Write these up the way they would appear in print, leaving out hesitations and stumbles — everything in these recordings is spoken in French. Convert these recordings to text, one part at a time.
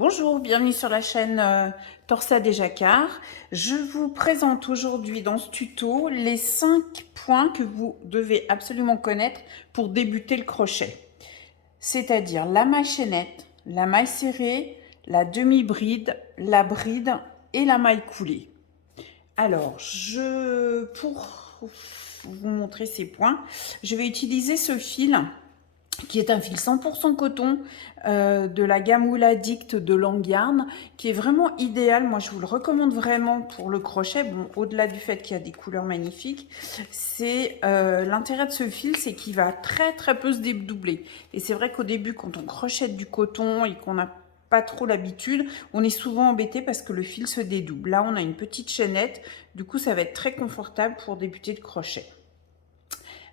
Bonjour, bienvenue sur la chaîne Torsade et Jacquard. Je vous présente aujourd'hui dans ce tuto les 5 points que vous devez absolument connaître pour débuter le crochet. C'est-à-dire la maille chaînette, la maille serrée, la demi-bride, la bride et la maille coulée. Alors, pour vous montrer ces points, je vais utiliser ce fil qui est un fil 100% coton de la gamme Wool Addict de Langyarn, qui est vraiment idéal. Moi, je vous le recommande vraiment pour le crochet. Bon, au-delà du fait qu'il y a des couleurs magnifiques, c'est l'intérêt de ce fil, c'est qu'il va très peu se dédoubler. Et c'est vrai qu'au début, quand on crochette du coton et qu'on n'a pas trop l'habitude, on est souvent embêté parce que le fil se dédouble. Là, on a une petite chaînette, du coup, ça va être très confortable pour débuter le crochet.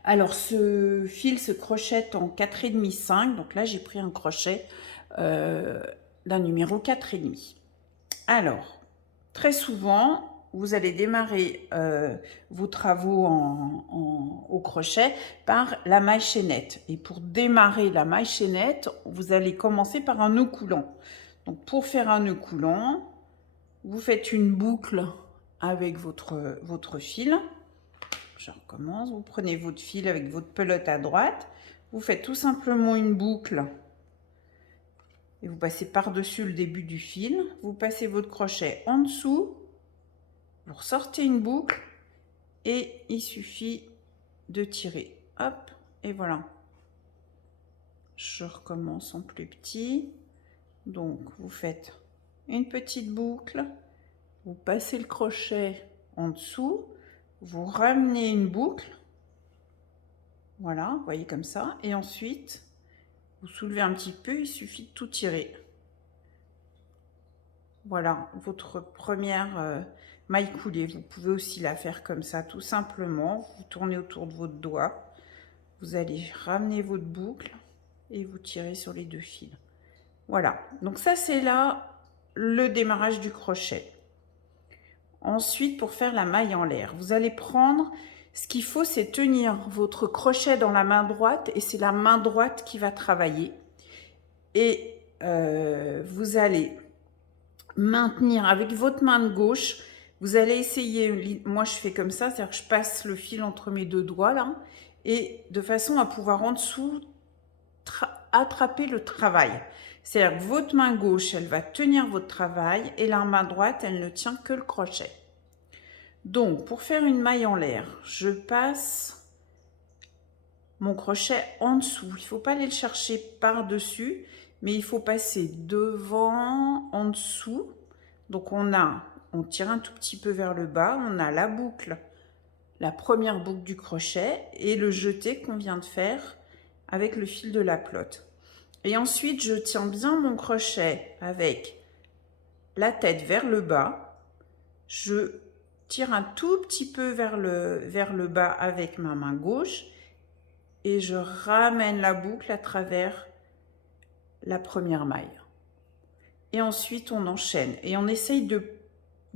Alors, ce fil se crochette en 4,5, 5. Donc là, j'ai pris un crochet d'un numéro 4,5. Alors, très souvent, vous allez démarrer vos travaux au crochet par la maille chaînette. Et pour démarrer la maille chaînette, vous allez commencer par un nœud coulant. Donc, pour faire un nœud coulant, vous faites une boucle avec votre fil. Je recommence, vous prenez votre fil avec votre pelote à droite, vous faites tout simplement une boucle et vous passez par-dessus le début du fil, vous passez votre crochet en dessous, vous ressortez une boucle et il suffit de tirer. Hop, et voilà. Je recommence en plus petit. Donc, vous faites une petite boucle, vous passez le crochet en dessous, vous ramenez une boucle. Voilà, vous voyez comme ça. Et ensuite, vous soulevez un petit peu, il suffit de tout tirer. Voilà, votre première maille coulée. Vous pouvez aussi la faire comme ça, tout simplement. Vous tournez autour de votre doigt. Vous allez ramener votre boucle et vous tirez sur les deux fils. Voilà, donc ça c'est là le démarrage du crochet. Ensuite, pour faire la maille en l'air, vous allez prendre... Ce qu'il faut, c'est tenir votre crochet dans la main droite et c'est la main droite qui va travailler. Et vous allez maintenir avec votre main de gauche. Vous allez essayer, moi je fais comme ça, c'est-à-dire que je passe le fil entre mes deux doigts là, et de façon à pouvoir en dessous attraper le travail. C'est-à-dire que votre main gauche, elle va tenir votre travail et la main droite, elle ne tient que le crochet. Donc, pour faire une maille en l'air, je passe mon crochet en dessous. Il ne faut pas aller le chercher par-dessus, mais il faut passer devant, en dessous. Donc, on tire un tout petit peu vers le bas. On a la boucle, la première boucle du crochet et le jeté qu'on vient de faire avec le fil de la pelote. Et ensuite, je tiens bien mon crochet avec la tête vers le bas. Je tire un tout petit peu vers le bas avec ma main gauche et je ramène la boucle à travers la première maille. Et ensuite, on enchaîne et on essaye de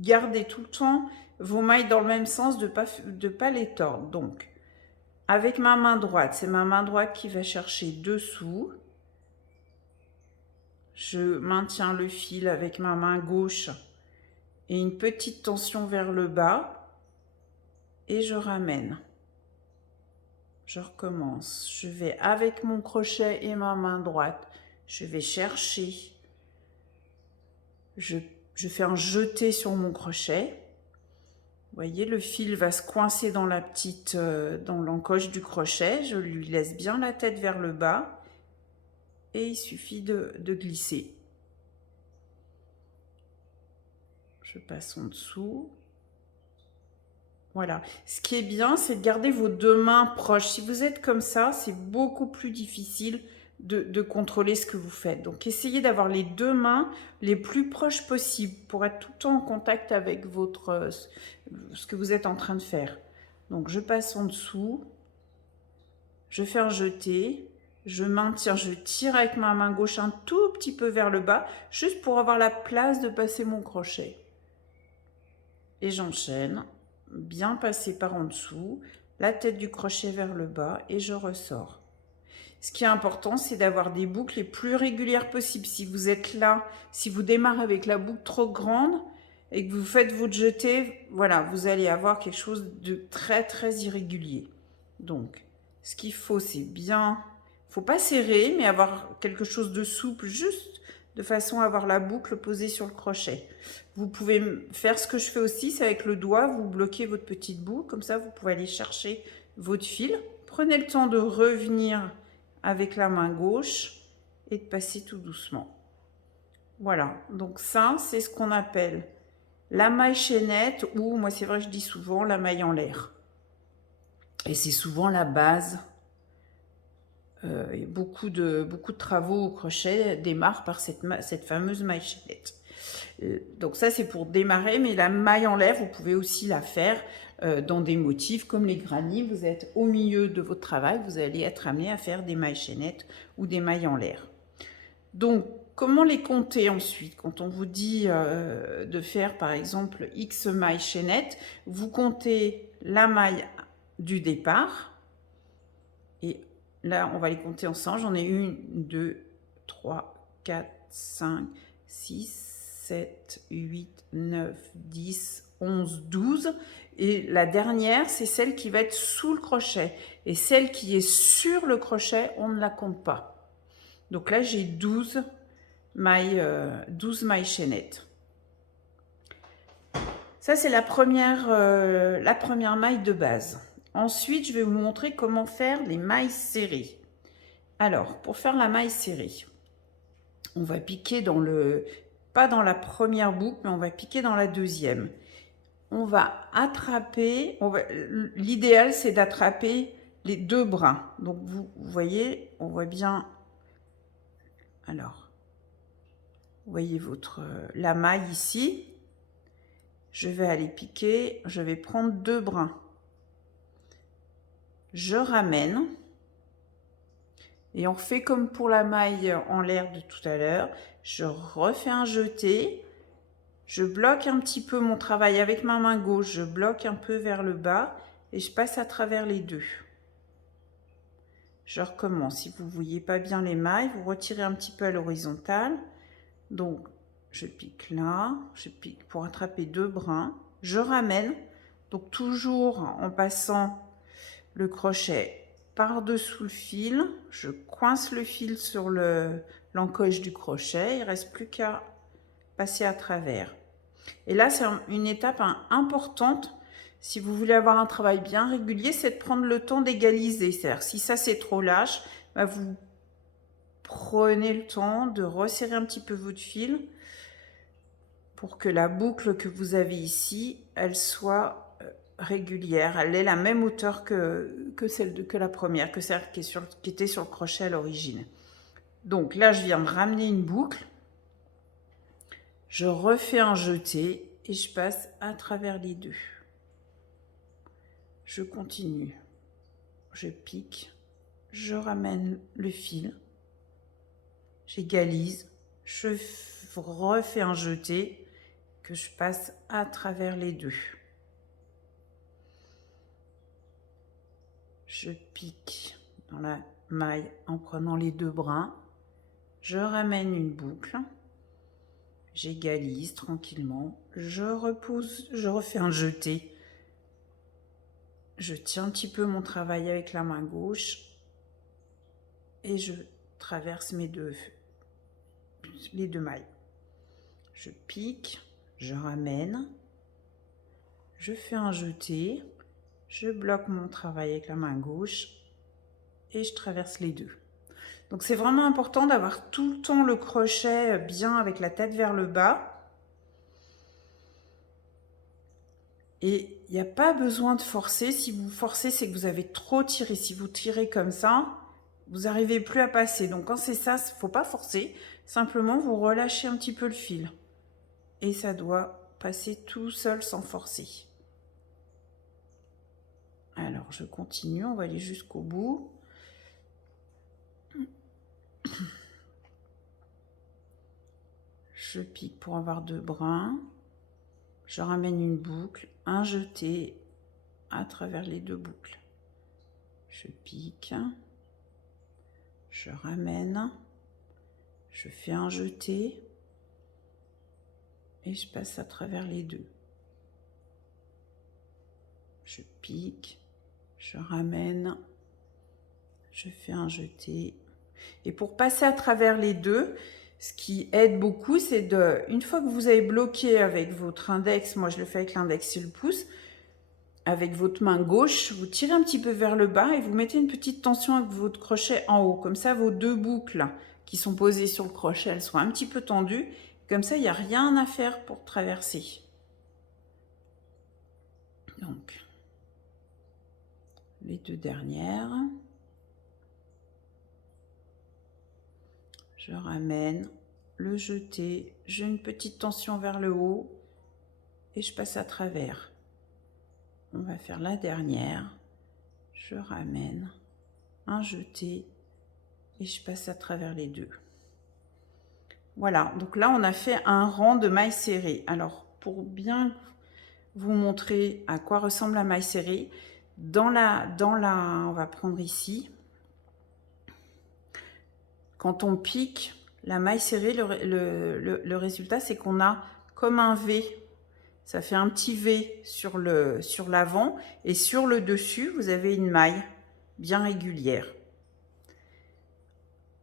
garder tout le temps vos mailles dans le même sens, de pas les tordre. Donc, avec ma main droite, c'est ma main droite qui va chercher dessous. Je maintiens le fil avec ma main gauche et une petite tension vers le bas et je ramène. Je recommence. Je vais avec mon crochet et ma main droite, je vais chercher. Je fais un jeté sur mon crochet. Vous voyez, le fil va se coincer dans dans l'encoche du crochet. Je lui laisse bien la tête vers le bas et il suffit de glisser. Je passe en dessous. Voilà. Ce qui est bien, c'est de garder vos deux mains proches. Si vous êtes comme ça, c'est beaucoup plus difficile de contrôler ce que vous faites. Donc, essayez d'avoir les deux mains les plus proches possible pour être tout le temps en contact avec ce que vous êtes en train de faire. Donc, je passe en dessous. Je fais un jeté. Je maintiens, je tire avec ma main gauche un tout petit peu vers le bas, juste pour avoir la place de passer mon crochet. Et j'enchaîne. Bien passer par en dessous, la tête du crochet vers le bas et je ressors. Ce qui est important, c'est d'avoir des boucles les plus régulières possibles. Si vous êtes là, si vous démarrez avec la boucle trop grande et que vous faites votre jeté, voilà, vous allez avoir quelque chose de très, très irrégulier. Donc, ce qu'il faut, c'est bien... Il ne faut pas serrer, mais avoir quelque chose de souple, juste de façon à avoir la boucle posée sur le crochet. Vous pouvez faire ce que je fais aussi, c'est avec le doigt, vous bloquez votre petite boucle, comme ça vous pouvez aller chercher votre fil. Prenez le temps de revenir avec la main gauche et de passer tout doucement. Voilà, donc ça c'est ce qu'on appelle la maille chaînette, ou moi c'est vrai que je dis souvent la maille en l'air. Et c'est souvent la base. Beaucoup de travaux au crochet démarrent par cette fameuse maille chaînette. Donc ça c'est pour démarrer, mais la maille en l'air, vous pouvez aussi la faire dans des motifs comme les granits. Vous êtes au milieu de votre travail, vous allez être amené à faire des mailles chaînettes ou des mailles en l'air. Donc comment les compter ensuite? Quand on vous dit de faire par exemple X mailles chaînettes, vous comptez la maille du départ et là, on va les compter ensemble. J'en ai 1, 2, 3, 4, 5, 6, 7, 8, 9, 10, 11, 12. Et la dernière, c'est celle qui va être sous le crochet. Et celle qui est sur le crochet, on ne la compte pas. Donc là, j'ai 12 mailles chaînettes. Ça, c'est la première maille de base. Ensuite, je vais vous montrer comment faire les mailles serrées. Alors, pour faire la maille serrée, on va piquer pas dans la première boucle, mais on va piquer dans la deuxième. On va attraper, l'idéal c'est d'attraper les deux brins. Donc vous voyez, on voit bien, alors, vous voyez la maille ici. Je vais aller piquer, je vais prendre deux brins. Je ramène et on fait comme pour la maille en l'air de tout à l'heure. Je refais un jeté, je bloque un petit peu mon travail avec ma main gauche, je bloque un peu vers le bas et je passe à travers les deux. Je recommence. Si vous ne voyez pas bien les mailles, vous retirez un petit peu à l'horizontale. Donc je pique là, je pique pour attraper deux brins, je ramène, donc toujours en passant le crochet par-dessous le fil, je coince le fil sur l'encoche du crochet, il ne reste plus qu'à passer à travers. Et là, c'est une étape importante, si vous voulez avoir un travail bien régulier, c'est de prendre le temps d'égaliser. C'est-à-dire, si ça c'est trop lâche, bah, vous prenez le temps de resserrer un petit peu votre fil pour que la boucle que vous avez ici, elle soit régulière, elle ait la même hauteur que la première, que celle qui était sur le crochet à l'origine. Donc là, je viens de ramener une boucle, je refais un jeté et je passe à travers les deux. Je continue, je pique, je ramène le fil, j'égalise, je refais un jeté que je passe à travers les deux. Je pique dans la maille en prenant les deux brins, je ramène une boucle, j'égalise tranquillement, je repose, je refais un jeté, je tiens un petit peu mon travail avec la main gauche et je traverse les deux mailles. Je pique, je ramène, je fais un jeté, je bloque mon travail avec la main gauche et je traverse les deux. Donc c'est vraiment important d'avoir tout le temps le crochet bien avec la tête vers le bas. Et il n'y a pas besoin de forcer. Si vous forcez, c'est que vous avez trop tiré. Si vous tirez comme ça, vous n'arrivez plus à passer. Donc quand c'est ça, il ne faut pas forcer. Simplement, vous relâchez un petit peu le fil. Et ça doit passer tout seul sans forcer. Alors, je continue. On va aller jusqu'au bout. Je pique pour avoir deux brins. Je ramène une boucle, un jeté à travers les deux boucles. Je pique, je ramène, je fais un jeté et je passe à travers les deux. Je pique, je ramène, je fais un jeté. Et pour passer à travers les deux, ce qui aide beaucoup, c'est une fois que vous avez bloqué avec votre index, moi je le fais avec l'index et le pouce, avec votre main gauche, vous tirez un petit peu vers le bas et vous mettez une petite tension avec votre crochet en haut. Comme ça, vos deux boucles qui sont posées sur le crochet, elles sont un petit peu tendues. Comme ça, il n'y a rien à faire pour traverser. Donc, les deux dernières. Je ramène, le jeté, j'ai une petite tension vers le haut et je passe à travers. On va faire la dernière. Je ramène, un jeté et je passe à travers les deux. Voilà, donc là on a fait un rang de mailles serrées. Alors pour bien vous montrer à quoi ressemble la maille serrée, on va prendre ici. Quand on pique la maille serrée, le résultat c'est qu'on a comme un V. Ça fait un petit V sur l'avant et sur le dessus, vous avez une maille bien régulière.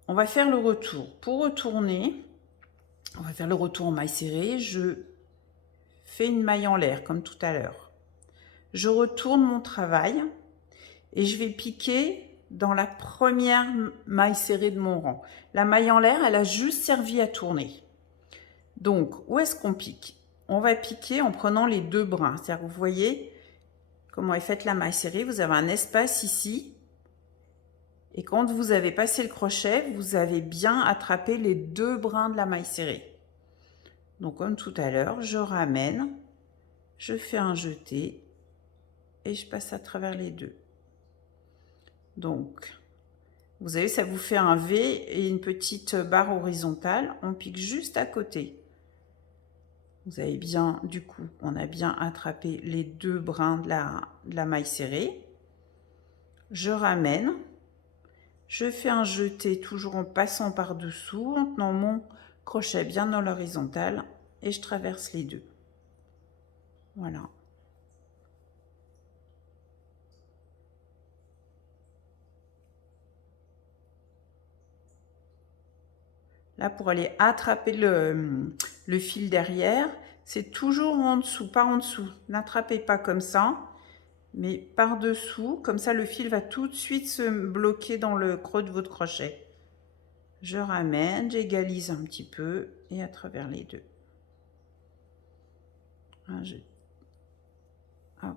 On va faire le retour. Pour retourner, on va faire le retour en maille serrée. Je fais une maille en l'air comme tout à l'heure. Je retourne mon travail et je vais piquer dans la première maille serrée de mon rang. La maille en l'air, elle a juste servi à tourner. Donc, où est-ce qu'on pique? On va piquer en prenant les deux brins. C'est-à-dire, vous voyez comment est faite la maille serrée. Vous avez un espace ici. Et quand vous avez passé le crochet, vous avez bien attrapé les deux brins de la maille serrée. Donc, comme tout à l'heure, je ramène, je fais un jeté et je passe à travers les deux. Donc, vous avez, ça vous fait un V et une petite barre horizontale. On pique juste à côté. Vous avez bien, du coup, on a bien attrapé les deux brins de la maille serrée. Je ramène. Je fais un jeté toujours en passant par-dessous, en tenant mon crochet bien dans l'horizontale et je traverse les deux. Voilà. Là, pour aller attraper le fil derrière, c'est toujours en dessous, pas en dessous. N'attrapez pas comme ça, mais par-dessous, comme ça le fil va tout de suite se bloquer dans le creux de votre crochet. Je ramène, j'égalise un petit peu et à travers les deux. Hop.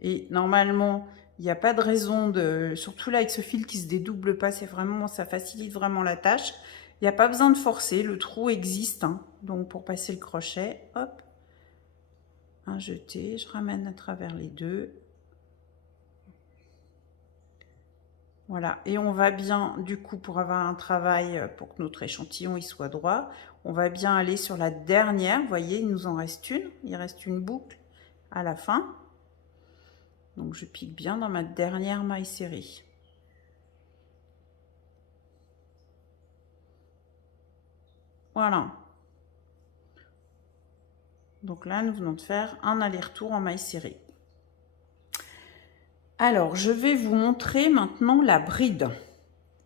Et normalement, il n'y a pas de raison surtout là avec ce fil qui se dédouble pas, ça facilite vraiment la tâche. Il n'y a pas besoin de forcer, le trou existe, hein. Donc pour passer le crochet, hop, un jeté, je ramène à travers les deux. Voilà, et on va bien, du coup, pour avoir un travail, pour que notre échantillon il soit droit, on va bien aller sur la dernière, vous voyez, il nous en reste une, il reste une boucle à la fin. Donc je pique bien dans ma dernière maille serrée. Voilà. Donc là, nous venons de faire un aller-retour en maille serrée. Alors, je vais vous montrer maintenant la bride.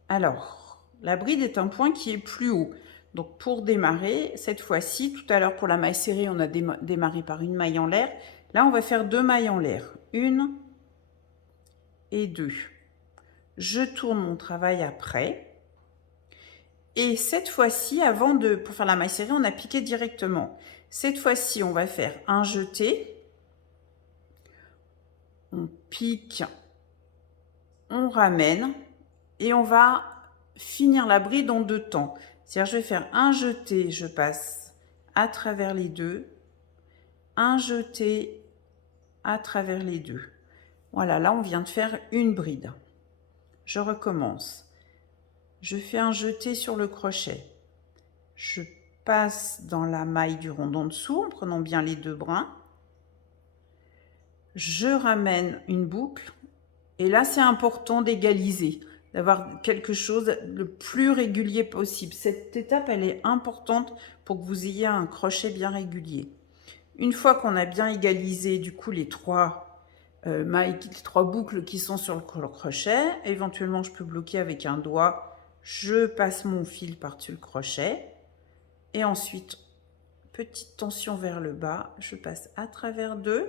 Alors, la bride est un point qui est plus haut. Donc, pour démarrer, cette fois-ci, tout à l'heure pour la maille serrée, on a démarré par une maille en l'air. Là, on va faire deux mailles en l'air. Une et deux. Je tourne mon travail après. Et cette fois-ci, pour faire la maille serrée, on a piqué directement. Cette fois-ci, on va faire un jeté. On pique, on ramène et on va finir la bride en deux temps. C'est-à-dire, je vais faire un jeté, je passe à travers les deux. Un jeté à travers les deux. Voilà, là, on vient de faire une bride. Je recommence. je fais un jeté sur le crochet. Je passe dans la maille du rond d'en dessous en prenant bien les deux brins. Je ramène une boucle et là c'est important d'égaliser, d'avoir quelque chose le plus régulier possible. Cette étape elle est importante pour que vous ayez un crochet bien régulier. Une fois qu'on a bien égalisé du coup les trois mailles, les trois boucles qui sont sur le crochet, éventuellement je peux bloquer avec un doigt, je passe mon fil par-dessus le crochet et ensuite petite tension vers le bas, je passe à travers deux,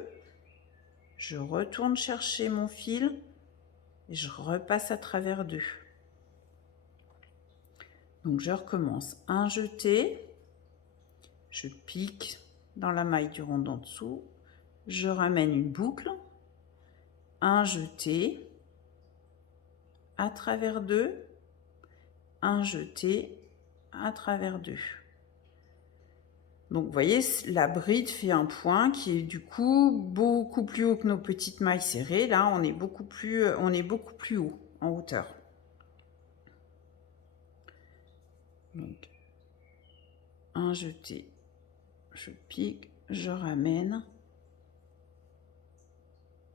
je retourne chercher mon fil et je repasse à travers deux. Donc je recommence, un jeté, je pique dans la maille du rond d'en dessous, je ramène une boucle, un jeté, à travers deux, un jeté, à travers deux. Donc vous voyez, la bride fait un point qui est du coup beaucoup plus haut que nos petites mailles serrées. Là, on est beaucoup plus haut en hauteur. Donc, un jeté, je pique, je ramène,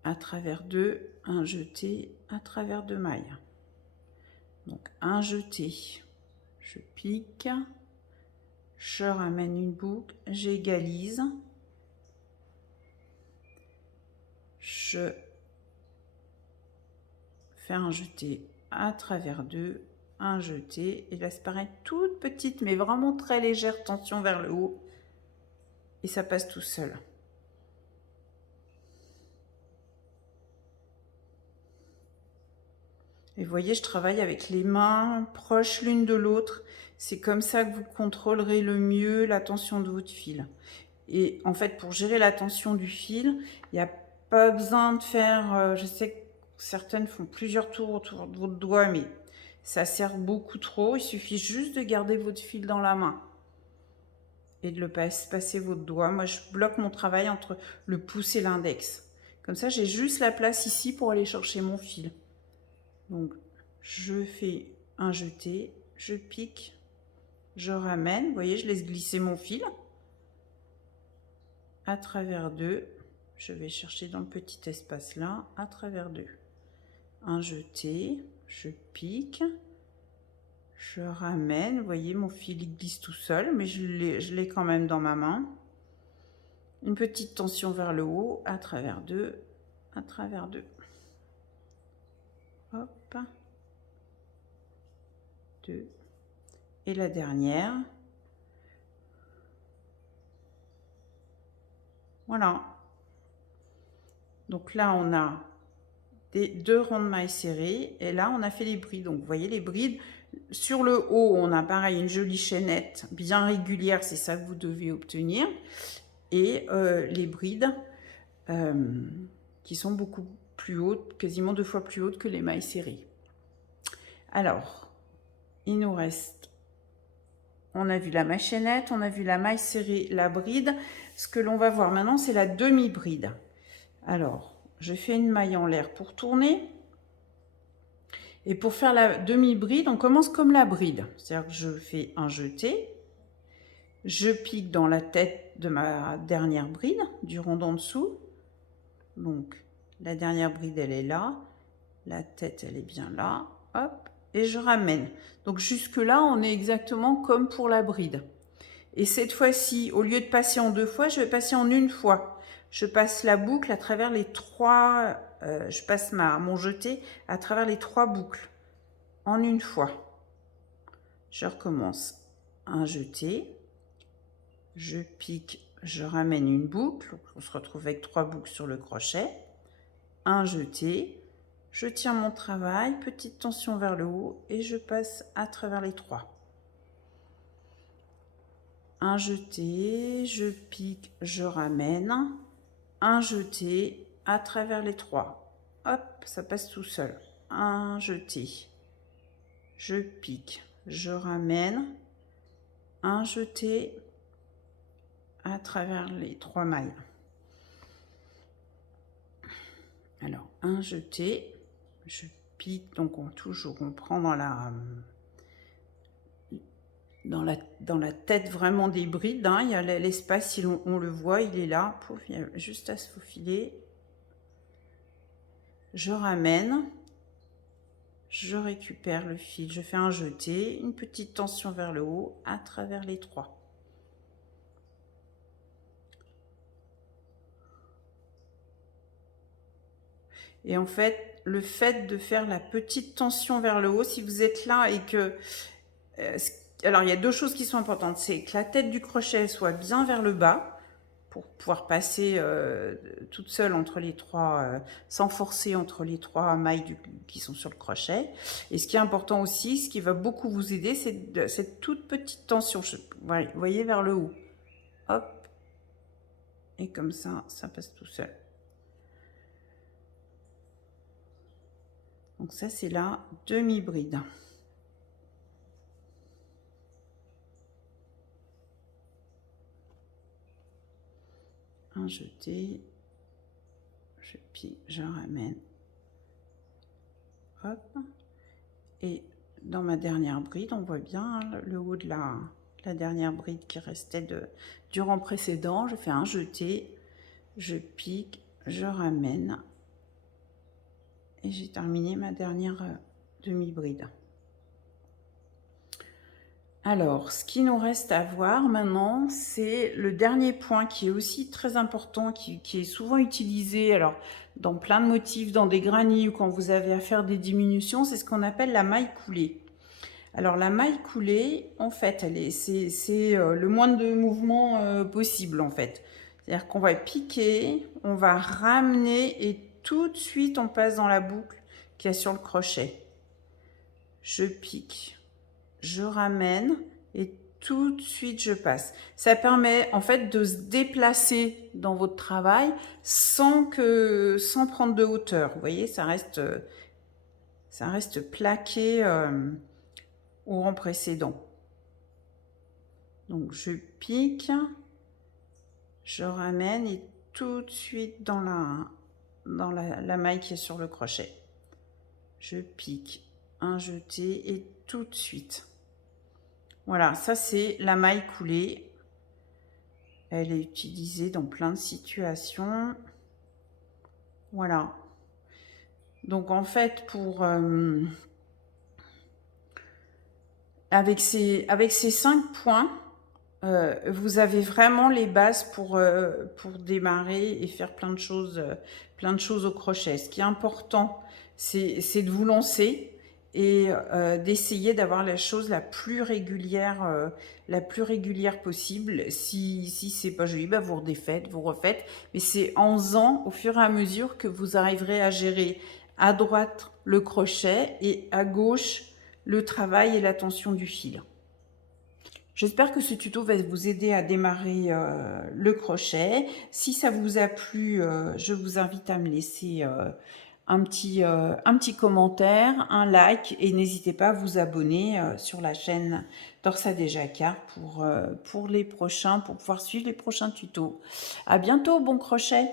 à travers deux, un jeté, à travers deux mailles. Donc, un jeté, je pique, je ramène une boucle, j'égalise, je fais un jeté à travers deux, un jeté, et là c'est pareil, toute petite mais vraiment très légère tension vers le haut, et ça passe tout seul. Et vous voyez, je travaille avec les mains proches l'une de l'autre. C'est comme ça que vous contrôlerez le mieux la tension de votre fil. Et en fait, pour gérer la tension du fil, il n'y a pas besoin de faire... je sais que certaines font plusieurs tours autour de votre doigt, mais ça sert beaucoup trop. Il suffit juste de garder votre fil dans la main et de le passer votre doigt. Moi, je bloque mon travail entre le pouce et l'index. Comme ça, j'ai juste la place ici pour aller chercher mon fil. Donc, je fais un jeté, je pique, je ramène. Vous voyez, je laisse glisser mon fil à travers deux. Je vais chercher dans le petit espace là, à travers deux. Un jeté, je pique, je ramène. Vous voyez, mon fil il glisse tout seul, mais je l'ai quand même dans ma main. Une petite tension vers le haut, à travers deux, à travers deux. Hop. Deux. Et la dernière. Voilà. Donc là, on a deux rangs de mailles serrées. Et là, on a fait les brides. Donc, vous voyez les brides. Sur le haut, on a pareil une jolie chaînette bien régulière. C'est ça que vous devez obtenir. Et les brides qui sont beaucoup plus hautes, quasiment 2 fois plus hautes que les mailles serrées. Alors, il nous reste... On a vu la maille chaînette, on a vu la maille serrée, la bride. Ce que l'on va voir maintenant, c'est la demi-bride. Alors, je fais une maille en l'air pour tourner. Et pour faire la demi-bride, on commence comme la bride. C'est-à-dire que je fais un jeté. Je pique dans la tête de ma dernière bride, du rond en dessous. Donc, la dernière bride, elle est là. La tête, elle est bien là. Hop. Et je ramène. Donc jusque-là, on est exactement comme pour la bride. Et cette fois-ci, au lieu de passer en 2 fois, je vais passer en 1 fois. Je passe la boucle à travers les 3... je passe mon jeté à travers les 3 boucles. En 1 fois. Je recommence. Un jeté. Je pique, je ramène une boucle. On se retrouve avec 3 boucles sur le crochet. Un jeté. Je tiens mon travail, petite tension vers le haut et je passe à travers les 3. Un jeté, je pique, je ramène. Un jeté à travers les 3. Hop, ça passe tout seul. Un jeté, je pique, je ramène. Un jeté à travers les 3 mailles. Alors, un jeté, je pique, donc on prend dans dans la tête vraiment des brides, hein. Il y a l'espace, si on le voit, il est là. Pouf, il y a juste à se faufiler. Je ramène. Je récupère le fil, je fais un jeté, une petite tension vers le haut à travers les trois. Et en fait, le fait de faire la petite tension vers le haut, si vous êtes là et que... alors, il y a deux choses qui sont importantes. C'est que la tête du crochet soit bien vers le bas, pour pouvoir passer toute seule entre les trois, sans forcer entre les trois mailles qui sont sur le crochet. Et ce qui est important aussi, ce qui va beaucoup vous aider, c'est cette toute petite tension. Vous voyez, vers le haut. Hop. Et comme ça, ça passe tout seul. Donc ça, c'est la demi-bride. Un jeté, je pique, je ramène, hop, et dans ma dernière bride, on voit bien le haut de la dernière bride qui restait du rang précédent. Je fais un jeté, je pique, je ramène, et j'ai terminé ma dernière demi-bride. Alors, ce qui nous reste à voir maintenant, c'est le dernier point qui est aussi très important, qui est souvent utilisé alors, dans plein de motifs, dans des granits ou quand vous avez à faire des diminutions, c'est ce qu'on appelle la maille coulée. Alors, la maille coulée, en fait, c'est le moins de mouvement possible, en fait. C'est-à-dire qu'on va piquer, on va ramener et tout de suite, on passe dans la boucle qu'il y a sur le crochet. Je pique. Je ramène et tout de suite je passe. Ça permet en fait de se déplacer dans votre travail sans prendre de hauteur. Vous voyez, ça reste plaqué au rang précédent. Donc je pique, je ramène et tout de suite dans la maille qui est sur le crochet. Je pique, un jeté et tout de suite. Voilà, ça c'est la maille coulée. Elle est utilisée dans plein de situations. Voilà. Donc en fait, avec ces 5 points, vous avez vraiment les bases pour démarrer et faire plein de choses au crochet. Ce qui est important, c'est de vous lancer et d'essayer d'avoir la chose la plus régulière possible. Si c'est pas joli, bah vous redéfaites, vous refaites. Mais c'est en faisant au fur et à mesure que vous arriverez à gérer à droite le crochet et à gauche le travail et la tension du fil. J'espère que ce tuto va vous aider à démarrer le crochet. Si ça vous a plu, je vous invite à me laisser un petit commentaire, un like et n'hésitez pas à vous abonner sur la chaîne Torsade et Jacquard pour pouvoir suivre les prochains tutos. À bientôt, bon crochet!